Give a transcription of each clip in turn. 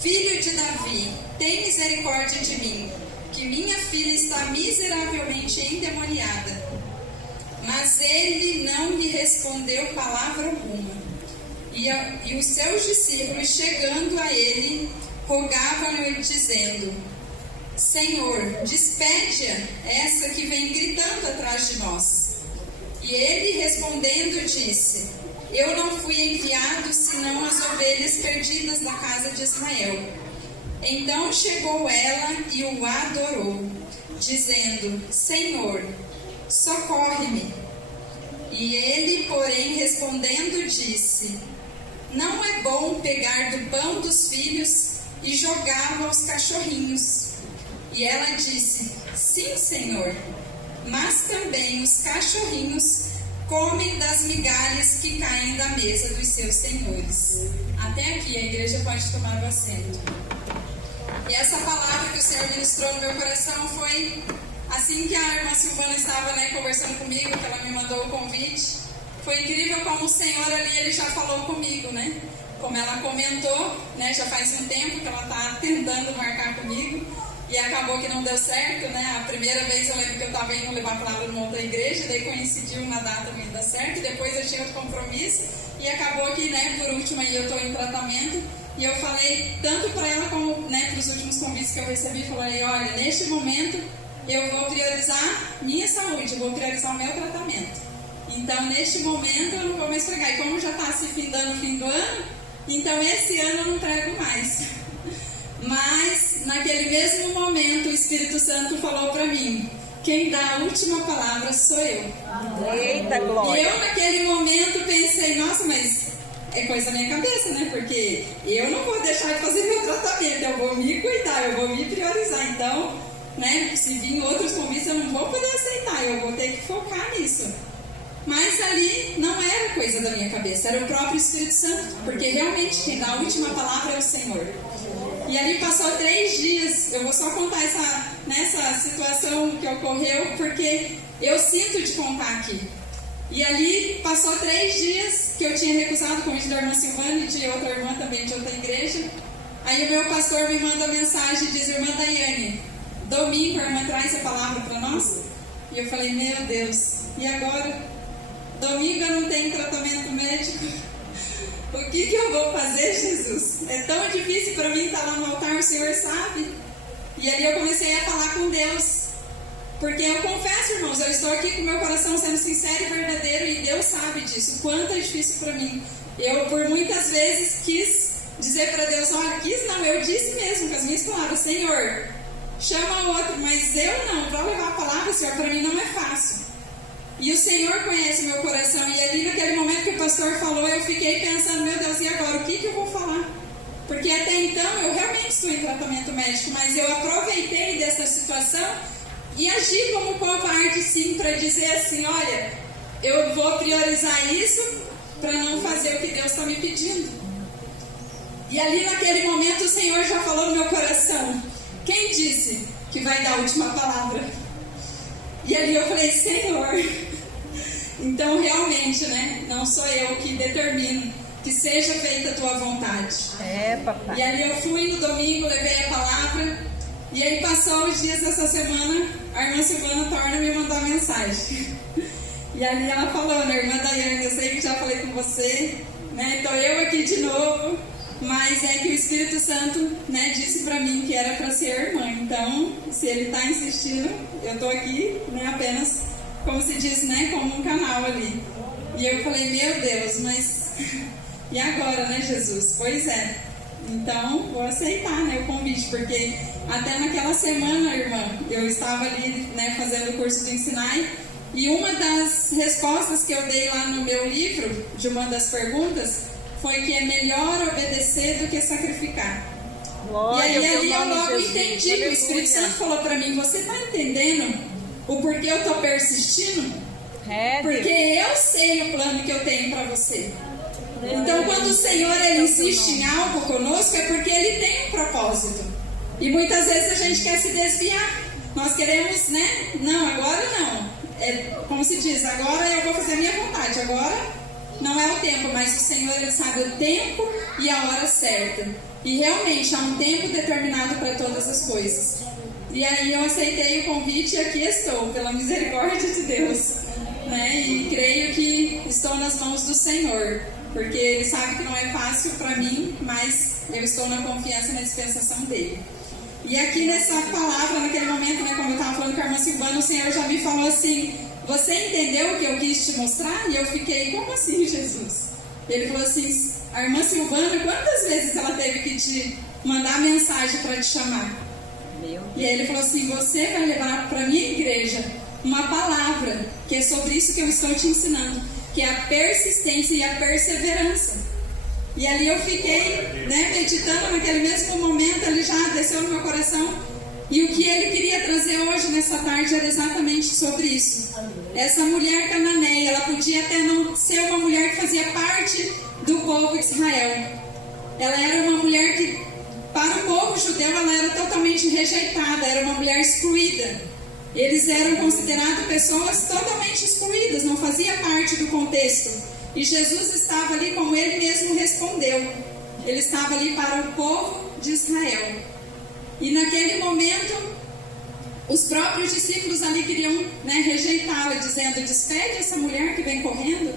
Filho de Davi, tem misericórdia de mim, que minha filha está miseravelmente endemoniada. Mas ele não lhe respondeu palavra alguma. E os seus discípulos, chegando a ele, rogavam-lhe, dizendo: Senhor, despede-a, essa que vem gritando atrás de nós. E ele, respondendo, disse: Eu não fui enviado senão as ovelhas perdidas da casa de Israel. Então chegou ela e o adorou, dizendo: Senhor, socorre-me. E ele, porém, respondendo, disse: Não é bom pegar do pão dos filhos e jogá-lo aos cachorrinhos. E ela disse: Sim, Senhor, mas também os cachorrinhos comem das migalhas que caem da mesa dos seus senhores. Até aqui a igreja pode tomar o assento. E essa palavra que o Senhor ministrou no meu coração foi assim que a irmã Silvana estava conversando comigo, que ela me mandou o convite. Foi incrível como o Senhor ali, ele já falou comigo, Como ela comentou, já faz um tempo que ela está tentando marcar comigo. E acabou que não deu certo, A primeira vez eu lembro que eu estava indo levar a palavra no monte da igreja, daí coincidiu na data que não deu certo, depois eu tinha outro compromisso, e acabou que, por último, aí eu estou em tratamento, e eu falei tanto para ela como, para os últimos convites que eu recebi, falei: olha, neste momento eu vou priorizar minha saúde, eu vou priorizar o meu tratamento. Então, neste momento eu não vou mais pregar, e como já está se findando o fim do ano, então esse ano eu não prego mais. Mas, naquele mesmo momento, o Espírito Santo falou para mim: quem dá a última palavra sou eu. Eita, glória! E eu, naquele momento, pensei: nossa, mas é coisa da minha cabeça, Porque eu não vou deixar de fazer meu tratamento, eu vou me cuidar, eu vou me priorizar. Então, se vir outros convites, eu não vou poder aceitar, eu vou ter que focar nisso. Mas ali não era coisa da minha cabeça, era o próprio Espírito Santo, porque realmente quem dá a última palavra é o Senhor. E ali passou 3 dias, eu vou só contar nessa situação que ocorreu, porque eu sinto de contar aqui. E ali passou 3 dias que eu tinha recusado o convite da irmã Silvana e de outra irmã também de outra igreja. Aí o meu pastor me manda mensagem e diz: irmã Daiane, domingo a irmã traz a palavra para nós? E eu falei: meu Deus, e agora? Domingo eu não tenho tratamento médico. O que eu vou fazer, Jesus? É tão difícil para mim estar lá no altar, o Senhor sabe. E ali eu comecei a falar com Deus. Porque eu confesso, irmãos, eu estou aqui com o meu coração sendo sincero e verdadeiro, e Deus sabe disso, o quanto é difícil para mim. Eu, por muitas vezes, quis dizer para Deus: olha, eu disse mesmo com as minhas palavras: Senhor, chama o outro, mas eu não, para levar a palavra, Senhor, para mim não é fácil. E o Senhor conhece o meu coração, e ali naquele momento que o pastor falou, eu fiquei pensando: meu Deus, e agora, o que eu vou falar? Porque até então eu realmente estou em tratamento médico, mas eu aproveitei dessa situação e agi como covarde, sim, para dizer assim: olha, eu vou priorizar isso para não fazer o que Deus está me pedindo. E ali naquele momento o Senhor já falou no meu coração: quem disse que vai dar a última palavra? E ali eu falei: Senhor, então realmente, não sou eu que determino que seja feita a tua vontade. Papai. E ali eu fui no domingo, levei a palavra, e aí passou os dias dessa semana, a irmã Silvana torna me mandar mensagem. E ali ela falou: irmã Daiane, eu sei que já falei com você, então eu aqui de novo, mas é que o Espírito Santo, disse para mim que era para ser irmã. Então, se ele está insistindo, eu estou aqui, apenas, como se diz, como um canal ali. E eu falei: meu Deus, mas e agora, Jesus? Pois é. Então, vou aceitar, o convite, porque até naquela semana, irmã, eu estava ali, fazendo o curso do Ensinai, e uma das respostas que eu dei lá no meu livro, de uma das perguntas, foi que é melhor obedecer do que sacrificar. Glória, e aí ali eu logo Jesus, entendi que o Espírito Santo falou para mim: você está entendendo o porquê eu estou persistindo? Porque eu sei o plano que eu tenho para você. Então, quando o Senhor ele insiste em algo conosco, é porque Ele tem um propósito. E muitas vezes a gente quer se desviar. Nós queremos, não, agora não. É como se diz: agora eu vou fazer a minha vontade, agora não é o tempo. Mas o Senhor, Ele sabe o tempo e a hora certa. E realmente há um tempo determinado para todas as coisas. E aí eu aceitei o convite e aqui estou, pela misericórdia de Deus, né? E creio que estou nas mãos do Senhor, porque Ele sabe que não é fácil para mim, mas eu estou na confiança e na dispensação dEle. E aqui nessa palavra, naquele momento, né, como eu estava falando com a irmã Silvana, o Senhor já me falou assim: você entendeu o que eu quis te mostrar? E eu fiquei, como assim, Jesus? Ele falou assim: a irmã Silvana, quantas vezes ela teve que te mandar mensagem para te chamar? E aí ele falou assim: você vai levar para a minha igreja uma palavra que é sobre isso que eu estou te ensinando, que é a persistência e a perseverança. E ali eu fiquei, né, meditando naquele mesmo momento, ele já desceu no meu coração. E o que ele queria trazer hoje, nessa tarde, era exatamente sobre isso. Essa mulher cananeia, ela podia até não ser uma mulher que fazia parte do povo de Israel. Ela era uma mulher que, para o povo judeu, ela era totalmente rejeitada, era uma mulher excluída. Eles eram considerados pessoas totalmente excluídas, não fazia parte do contexto. E Jesus estava ali, como ele mesmo respondeu. Ele estava ali para o povo de Israel. E naquele momento, os próprios discípulos ali queriam, né, rejeitá-la, dizendo: despede essa mulher que vem correndo.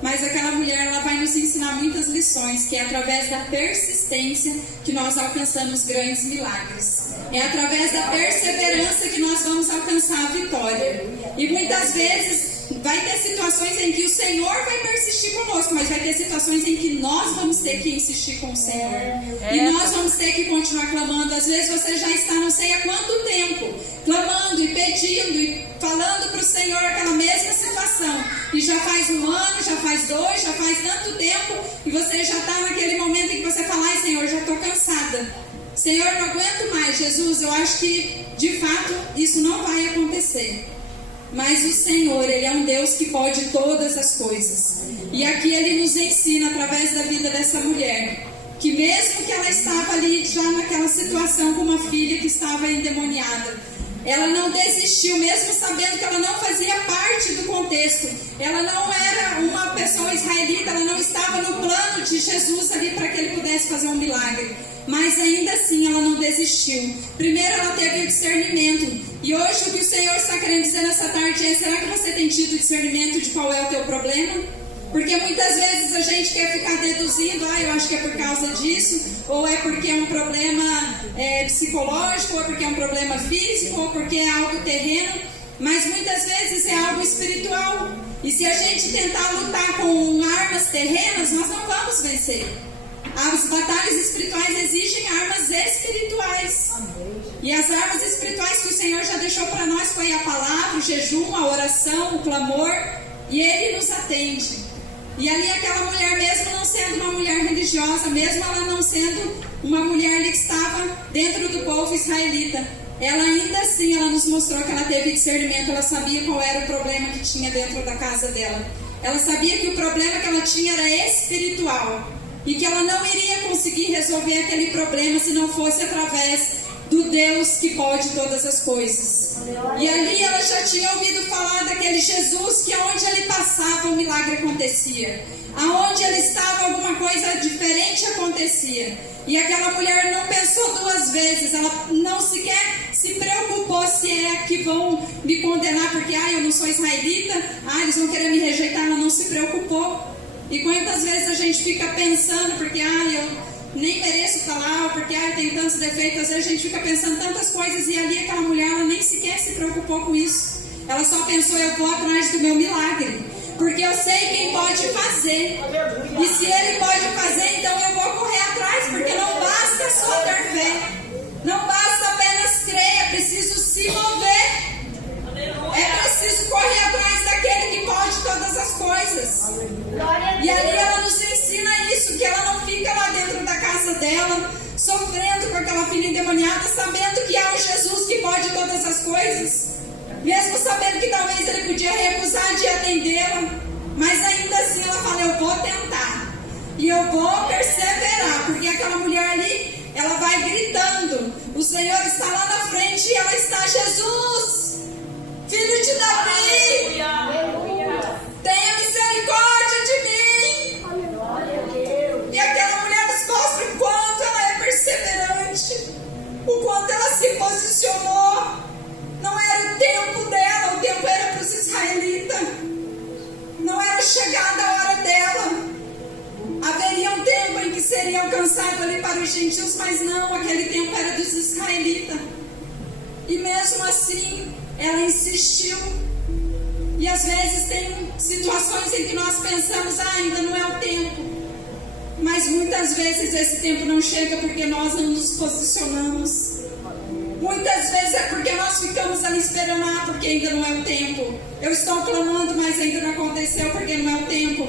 Mas aquela mulher, ela vai nos ensinar muitas lições, que é através da persistência que nós alcançamos grandes milagres. É através da perseverança que nós vamos alcançar a vitória. E muitas vezes vai ter situações em que o Senhor vai persistir conosco, mas vai ter situações em que nós vamos ter que insistir com o Senhor. E nós vamos ter que continuar clamando. Às vezes você já está não sei há quanto tempo clamando e pedindo e falando para o Senhor aquela mesma situação. E já faz 1 ano, já faz 2, já faz tanto tempo, e você já está naquele momento em que você fala: ai Senhor, já estou cansada. Senhor, não aguento mais. Jesus, eu acho que de fato isso não vai acontecer. Mas o Senhor, Ele é um Deus que pode todas as coisas. E aqui Ele nos ensina, através da vida dessa mulher, que mesmo que ela estava ali já naquela situação com uma filha que estava endemoniada, ela não desistiu, mesmo sabendo que ela não fazia parte do contexto. Ela não era uma pessoa israelita, ela não estava no plano de Jesus ali para que Ele pudesse fazer um milagre. Mas ainda assim ela não desistiu. Primeiro ela teve o discernimento. E hoje o que o Senhor está querendo dizer nessa tarde é: será que você tem tido discernimento de qual é o teu problema? Porque muitas vezes a gente quer ficar deduzindo: eu acho que é por causa disso, ou é porque é um problema psicológico, ou é porque é um problema físico, ou porque é algo terreno. Mas muitas vezes é algo espiritual. E se a gente tentar lutar com armas terrenas, nós não vamos vencer. As batalhas espirituais exigem armas espirituais. E as armas espirituais que o Senhor já deixou para nós foi a palavra, o jejum, a oração, o clamor. E Ele nos atende. E ali aquela mulher, mesmo não sendo uma mulher religiosa, mesmo ela não sendo uma mulher ali que estava dentro do povo israelita, ela ainda assim, ela nos mostrou que ela teve discernimento. Ela sabia qual era o problema que tinha dentro da casa dela. Ela sabia que o problema que ela tinha era espiritual. E que ela não iria conseguir resolver aquele problema se não fosse através do Deus que pode todas as coisas. E ali ela já tinha ouvido falar daquele Jesus que aonde ele passava o milagre acontecia. Aonde ele estava alguma coisa diferente acontecia. E aquela mulher não pensou 2 vezes, ela não sequer se preocupou se é que vão me condenar porque eu não sou israelita, eles vão querer me rejeitar. Ela não se preocupou. E quantas vezes a gente fica pensando, porque eu nem mereço estar lá, porque tem tantos defeitos. Às vezes a gente fica pensando tantas coisas, e ali aquela mulher, ela nem sequer se preocupou com isso. Ela só pensou: eu vou atrás do meu milagre, porque eu sei quem pode fazer. E se Ele pode fazer, então eu vou correr atrás, porque não basta só ter fé, não basta apenas crer, é preciso se mover. É preciso correr atrás daquele que pode todas as coisas. E ali ela nos ensina isso, que ela não fica lá dentro da casa dela, sofrendo com aquela filha endemoniada, sabendo que há um Jesus que pode todas as coisas. Mesmo sabendo que talvez ele podia recusar de atendê-la, mas ainda assim ela fala: eu vou tentar, e eu vou perseverar, porque aquela mulher ali, ela vai gritando, o Senhor está lá na frente e ela está: Jesus, Filho de Davi, tenha misericórdia de mim. E aquela mulher nos mostra o quanto ela ali para os gentios, mas não, aquele tempo era dos israelitas. E mesmo assim, ela insistiu. E às vezes tem situações em que nós pensamos, ainda não é o tempo. Mas muitas vezes esse tempo não chega porque nós não nos posicionamos. Muitas vezes é porque nós ficamos ali esperando, porque ainda não é o tempo. Eu estou clamando, mas ainda não aconteceu porque não é o tempo.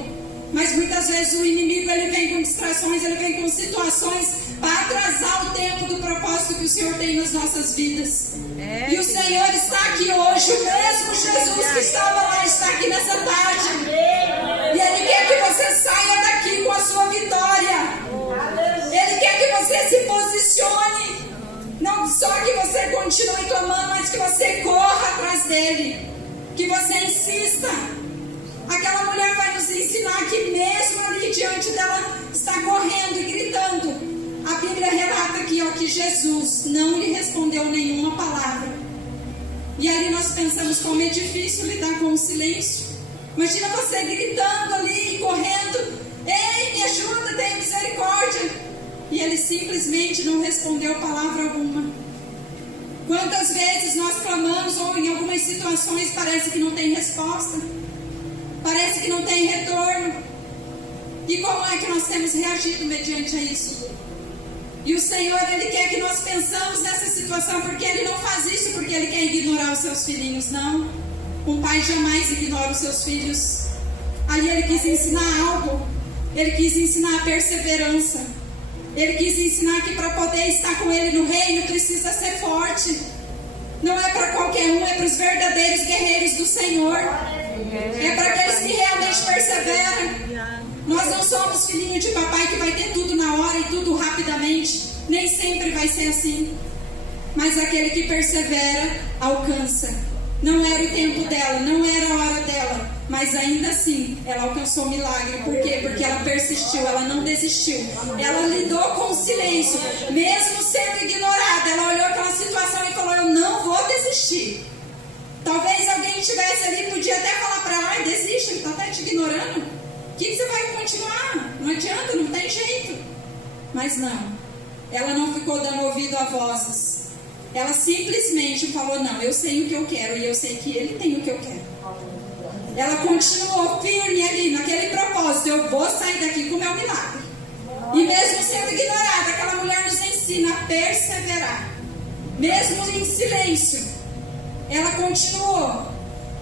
Mas muitas vezes o inimigo ele vem com distrações, ele vem com situações para atrasar o tempo do propósito que o Senhor tem nas nossas vidas. E o Senhor está aqui hoje, o mesmo Jesus que estava lá está aqui nessa tarde. E Ele quer que você saia daqui com a sua vitória. Ele quer que você se posicione. Não só que você continue clamando, mas que você corra atrás dele. Que você insista. Aquela mulher vai nos ensinar que mesmo ali diante dela está correndo e gritando. A Bíblia relata aqui que Jesus não lhe respondeu nenhuma palavra. E ali nós pensamos como é difícil lidar com o silêncio. Imagina você gritando ali, correndo. Ei, me ajuda, tenha misericórdia. E ele simplesmente não respondeu palavra alguma. Quantas vezes nós clamamos ou em algumas situações parece que não tem resposta. Parece que não tem retorno. E como é que nós temos reagido mediante a isso? E o Senhor, Ele quer que nós pensamos nessa situação, porque Ele não faz isso porque Ele quer ignorar os seus filhinhos, não. Um pai jamais ignora os seus filhos. Ali Ele quis ensinar algo. Ele quis ensinar a perseverança. Ele quis ensinar que para poder estar com Ele no reino precisa ser forte. Não é para qualquer um, é para os verdadeiros guerreiros do Senhor. É para aqueles que realmente perseveram. Nós não somos filhinho de papai que vai ter tudo na hora e tudo rapidamente. Nem sempre vai ser assim. Mas aquele que persevera, alcança. Não era o tempo dela, não era a hora dela. Mas ainda assim, ela alcançou o milagre. Por quê? Porque ela persistiu, ela não desistiu. Ela lidou com o silêncio. Mesmo sendo ignorada, ela olhou aquela situação e falou, eu não vou desistir. Talvez alguém estivesse ali, podia até falar para ela, desiste, ele está até te ignorando. O que você vai continuar? Não adianta, não tem jeito. Mas não, ela não ficou dando ouvido a vozes. Ela simplesmente falou, não, eu sei o que eu quero e eu sei que ele tem o que eu quero. Ela continuou firme ali naquele propósito, eu vou sair daqui com o meu milagre. E mesmo sendo ignorada, aquela mulher nos ensina a perseverar. Mesmo em silêncio, ela continuou.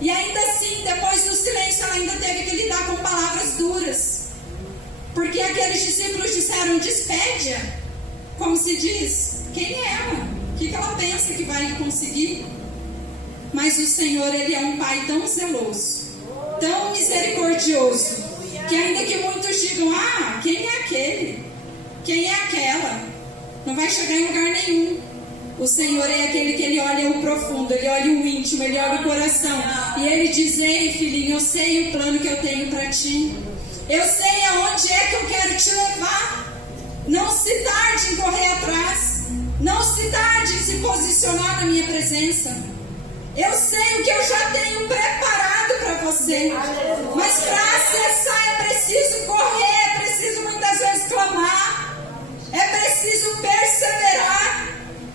E ainda assim, depois do silêncio, ela ainda teve que lidar com palavras duras. Porque aqueles discípulos disseram, despede-a. Como se diz, quem é ela? O que ela pensa que vai conseguir? Mas o Senhor, Ele é um Pai tão zeloso, tão misericordioso, que ainda que muitos digam, quem é aquele? Quem é aquela? Não vai chegar em lugar nenhum. O Senhor é aquele que Ele olha o profundo, Ele olha o íntimo, Ele olha o coração. E Ele diz, ei filhinho, eu sei o plano que eu tenho para ti. Eu sei aonde é que eu quero te levar. Não se tarde em correr atrás. Não se tarde em se posicionar na minha presença. Eu sei o que eu já tenho preparado para você. Mas para acessar é preciso correr, é preciso muitas vezes clamar. É preciso perseverar.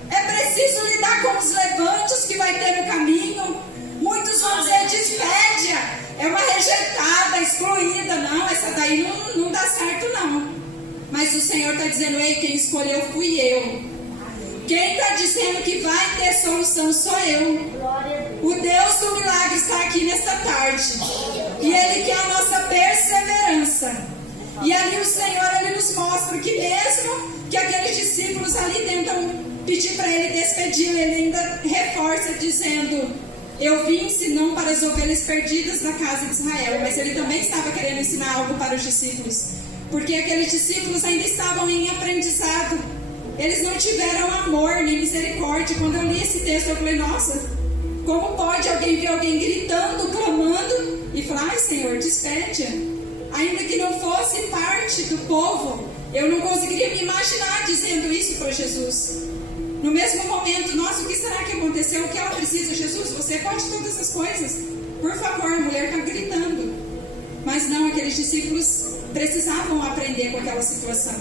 É preciso lidar com os levantes que vai ter no caminho. Muitos vão dizer, despede-a. É uma rejeitada, excluída. Não, essa daí não dá certo não. Mas o Senhor está dizendo, ei, quem escolheu fui eu. Quem está dizendo que vai ter solução sou eu. O Deus do milagre está aqui nesta tarde. E Ele quer a nossa perseverança. E ali o Senhor, Ele nos mostra que mesmo que aqueles discípulos ali tentam pedir para Ele despedir, Ele ainda reforça dizendo, eu vim senão para as ovelhas perdidas da casa de Israel. Mas Ele também estava querendo ensinar algo para os discípulos. Porque aqueles discípulos ainda estavam em aprendizado. Eles não tiveram amor nem misericórdia. Quando eu li esse texto, eu falei, nossa, como pode alguém ver alguém gritando, clamando e falar, ai Senhor, despede-a. Ainda que não fosse parte do povo, eu não conseguiria me imaginar dizendo isso para Jesus. No mesmo momento, nossa, o que será que aconteceu? O que ela precisa? Jesus, você pode todas as coisas. Por favor, a mulher está gritando. Mas não, aqueles discípulos precisavam aprender com aquela situação.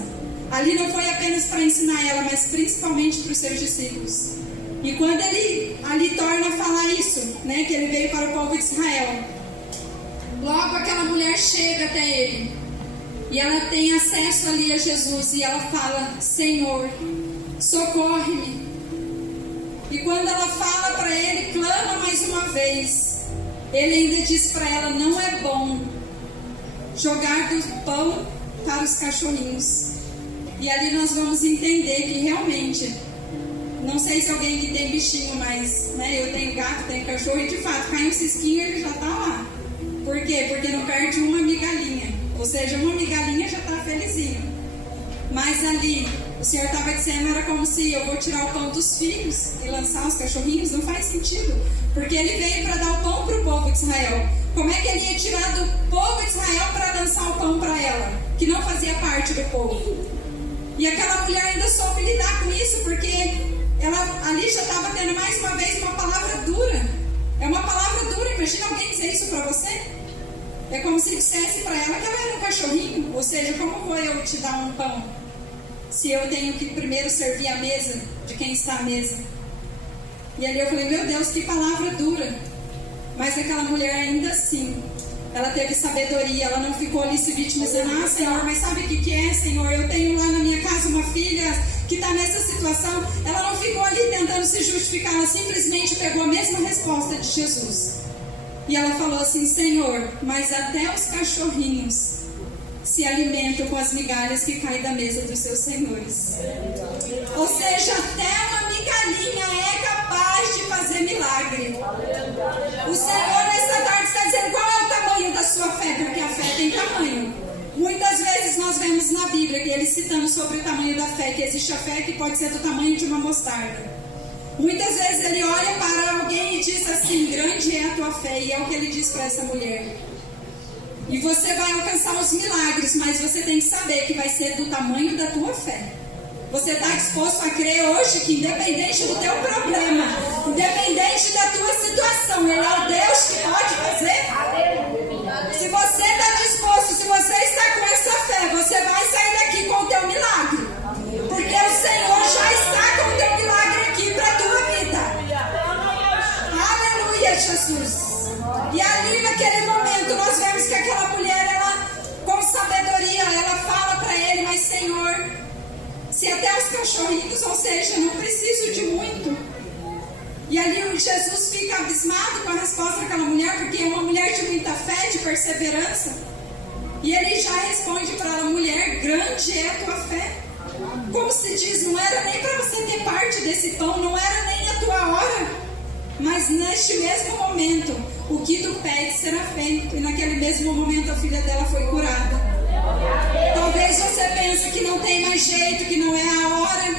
ali não foi apenas para ensinar ela, mas principalmente para os seus discípulos. E quando ele ali torna a falar isso, né, que ele veio para o povo de Israel, logo aquela mulher chega até ele e ela tem acesso ali a Jesus e ela fala: Senhor, socorre-me. E quando ela fala para ele, clama mais uma vez, ele ainda diz para ela: não é bom jogar do pão para os cachorrinhos. E ali nós vamos entender que realmente, não sei se alguém que tem bichinho, mas né, eu tenho gato, tenho cachorro, e de fato, cai um cisquinho, ele já está lá. Por quê? Porque não perde uma migalhinha. Ou seja, uma migalhinha já está felizinho. Mas ali, o Senhor estava dizendo, era como se eu vou tirar o pão dos filhos e lançar os cachorrinhos. Não faz sentido. Porque ele veio para dar o pão para o povo de Israel. Como é que ele ia tirar do povo de Israel para lançar o pão para ela, que não fazia parte do povo? E aquela mulher ainda soube lidar com isso, porque ela ali já estava tendo mais uma vez uma palavra dura. É uma palavra dura. Imagina alguém dizer isso para você. É como se dissesse para ela que ela era um cachorrinho. Ou seja, como vou eu te dar um pão se eu tenho que primeiro servir a mesa de quem está à mesa? E ali eu falei, meu Deus, que palavra dura. Mas aquela mulher ainda assim, ela teve sabedoria. Ela não ficou ali se vitimizando. Ah, Senhor, mas sabe o que é, Senhor? Eu tenho lá na minha casa uma filha que está nessa situação. Ela não ficou ali tentando se justificar. Ela simplesmente pegou a mesma resposta de Jesus. E ela falou assim, Senhor, mas até os cachorrinhos se alimentam com as migalhas que caem da mesa dos seus senhores. Ou seja, até uma migalhinha é capaz de fazer milagre. O Senhor nessa tarde está dizendo, qual é o tamanho da sua fé? Porque a fé tem tamanho. Muitas vezes nós vemos na Bíblia que ele citando sobre o tamanho da fé, que existe a fé que pode ser do tamanho de uma mostarda. Muitas vezes ele olha para alguém e diz assim, grande é a tua fé, e é o que ele diz para essa mulher. E você vai alcançar os milagres, mas você tem que saber que vai ser do tamanho da tua fé. Você está disposto a crer hoje que independente do teu problema, independente da tua situação, ele é o Deus que pode fazer? Se você está disposto, se você está com essa fé, você vai sair daqui com o teu milagre. Porque o Senhor já está com o teu milagre aqui para a tua vida. Aleluia, Jesus. E ali naquele momento nós vemos que aquela mulher, ela com sabedoria, ela fala para ele, mas Senhor, se até os cachorrinhos, ou seja, não preciso de muito. E ali Jesus fica abismado com a resposta daquela mulher, porque é uma mulher de muita fé, de perseverança. E ele já responde para ela, mulher, grande é a tua fé. Como se diz, não era nem para você ter parte desse pão, não era nem a tua hora. Mas neste mesmo momento, o que tu pede será feito. E naquele mesmo momento a filha dela foi curada. Talvez você pense que não tem mais jeito, que não é a hora.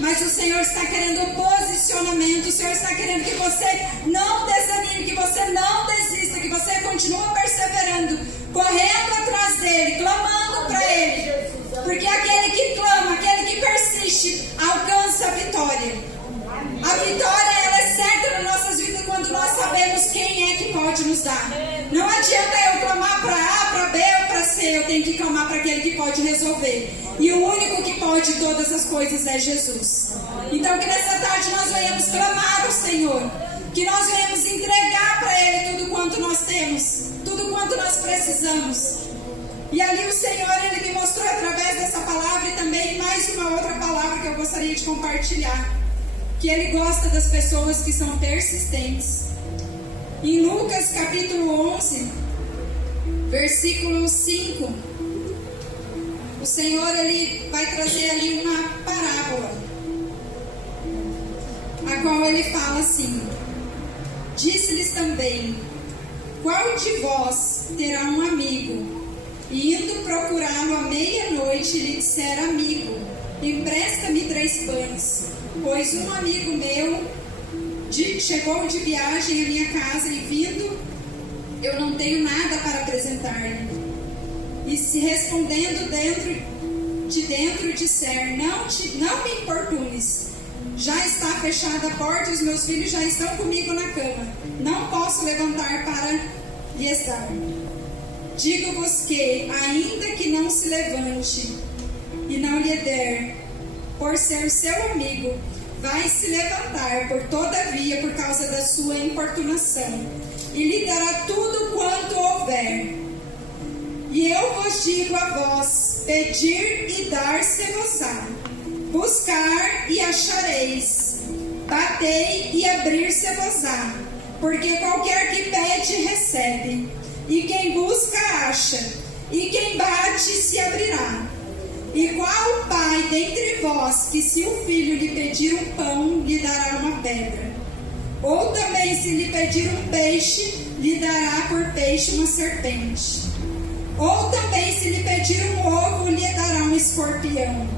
Mas o Senhor está querendo posicionamento. O Senhor está querendo que você não desanime, que você não desista, que você continue perseverando, correndo atrás dele, clamando para ele. Porque aquele que clama, aquele que persiste, alcança a vitória. A vitória, ela é certa nas nossas vidas quando nós sabemos quem é que pode nos dar. Não adianta eu clamar para A, para B ou para C. Eu tenho que clamar para aquele que pode resolver. E o único que pode todas as coisas é Jesus. Então que nessa tarde nós venhamos clamar ao Senhor. Que nós venhamos entregar para Ele tudo quanto nós temos. Tudo quanto nós precisamos. E ali o Senhor, Ele me mostrou através dessa palavra e também mais uma outra palavra que eu gostaria de compartilhar. Que Ele gosta das pessoas que são persistentes. Em Lucas capítulo 11, versículo 5, o Senhor, Ele vai trazer ali uma parábola, a qual Ele fala assim, disse-lhes também, qual de vós terá um amigo, e indo procurá-lo à meia-noite, lhe disser, amigo, empresta-me 3 pães, pois um amigo meu chegou de viagem à minha casa e vindo, eu não tenho nada para apresentar-lhe. E se respondendo de dentro disser, não me importunes, já está fechada a porta e os meus filhos já estão comigo na cama, não posso levantar para lhes dar. Digo-vos que, ainda que não se levante e não lhe der, por ser seu amigo, vai se levantar todavia por causa da sua importunação, e lhe dará tudo quanto houver. E eu vos digo a vós: pedir e dar-se-vos-á, buscar e achareis, batei e abrir-se-vos-á, porque qualquer que pede recebe, e quem busca acha, e quem bate se abrirá. E qual pai dentre vós que, se o filho lhe pedir um pão, lhe dará uma pedra? Ou também, se lhe pedir um peixe, lhe dará por peixe uma serpente? Ou também, se lhe pedir um ovo, lhe dará um escorpião?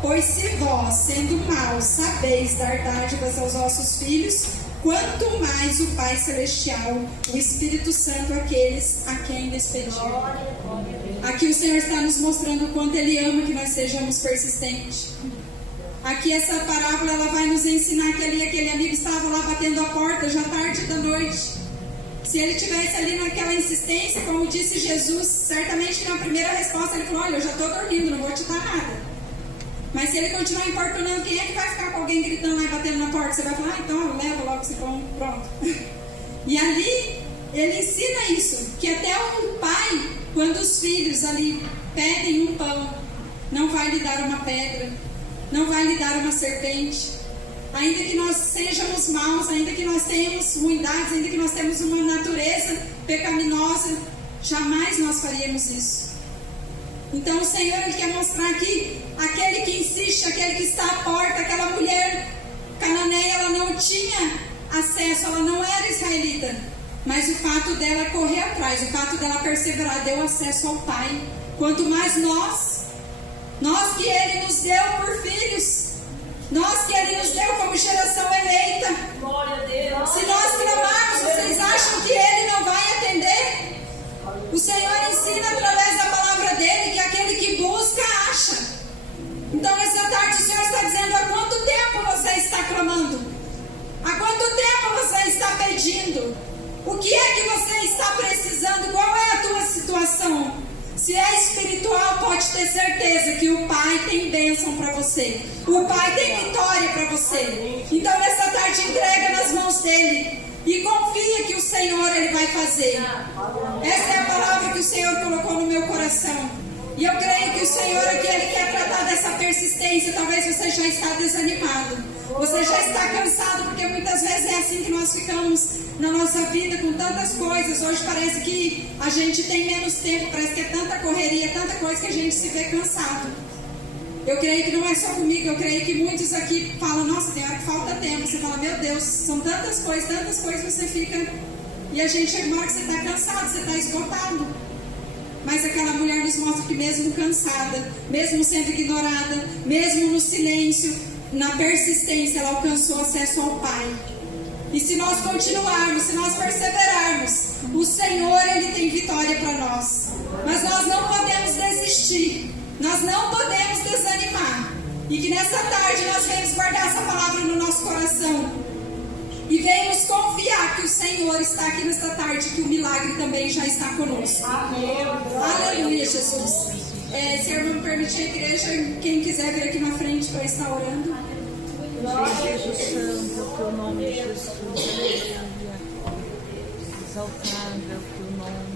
Pois se vós, sendo maus, sabeis dar dádivas aos vossos filhos, quanto mais o Pai Celestial, o Espírito Santo, aqueles a quem lhes pedir. Aqui o Senhor está nos mostrando o quanto Ele ama que nós sejamos persistentes. Aqui essa parábola ela vai nos ensinar que ali aquele amigo estava lá batendo a porta já tarde da noite. Se ele tivesse ali naquela insistência, como disse Jesus, certamente que na primeira resposta ele falou: olha, eu já estou dormindo, não vou te dar nada. Mas se ele continuar importunando, quem é que vai ficar com alguém gritando lá e batendo na porta? Você vai falar: então eu levo logo esse pão, pronto. E ali ele ensina isso, que até um pai, quando os filhos ali pedem um pão, não vai lhe dar uma pedra, não vai lhe dar uma serpente. Ainda que nós sejamos maus, ainda que nós tenhamos ruindades, ainda que nós temos uma natureza pecaminosa, jamais nós faríamos isso. Então o Senhor ele quer mostrar aqui, aquele que insiste, aquele que está à porta, aquela mulher cananeia, ela não tinha acesso, ela não era israelita, mas o fato dela correr atrás, o fato dela perseverar, deu acesso ao Pai. Quanto mais nós que Ele nos deu por filhos, nós que Ele nos deu como geração eleita. Glória a Deus. Se nós clamarmos, vocês acham que Ele não vai atender? O Senhor ensina através da palavra dEle que aquele que busca, acha. Então nessa tarde o Senhor está dizendo: há quanto tempo você está clamando? Há quanto tempo você está pedindo? O que é que você está precisando? Qual é a tua situação? Se é espiritual, pode ter certeza que o Pai tem bênção para você. O Pai tem vitória para você. Então nessa tarde entrega nas mãos dEle e confia que o Senhor Ele vai fazer. Essa é a palavra que o Senhor colocou no meu coração. E eu creio que o Senhor aqui Ele quer tratar dessa persistência. Talvez você já está desanimado. Você já está cansado, porque muitas vezes é assim que nós ficamos na nossa vida, com tantas coisas. Hoje parece que a gente tem menos tempo, parece que é tanta correria, tanta coisa que a gente se vê cansado. Eu creio que não é só comigo, eu creio que muitos aqui falam: nossa, tem hora que falta tempo. Você fala: meu Deus, são tantas coisas, você fica... E a gente chega uma hora que você está cansado, você está esgotado. Mas aquela mulher nos mostra que mesmo cansada, mesmo sendo ignorada, mesmo no silêncio, na persistência, ela alcançou acesso ao Pai. E se nós continuarmos, se nós perseverarmos, o Senhor Ele tem vitória para nós. Mas nós não podemos desistir, nós não podemos desanimar. E que nessa tarde nós venhamos guardar essa palavra no nosso coração e venhamos confiar que o Senhor está aqui nesta tarde, que o milagre também já está conosco. Amém. Aleluia, Jesus. Se a irmã me permitir, a igreja, quem quiser vir aqui na frente para estar orando. Jesus Santo, teu nome, Jesus, aleluia. Exaltável teu nome.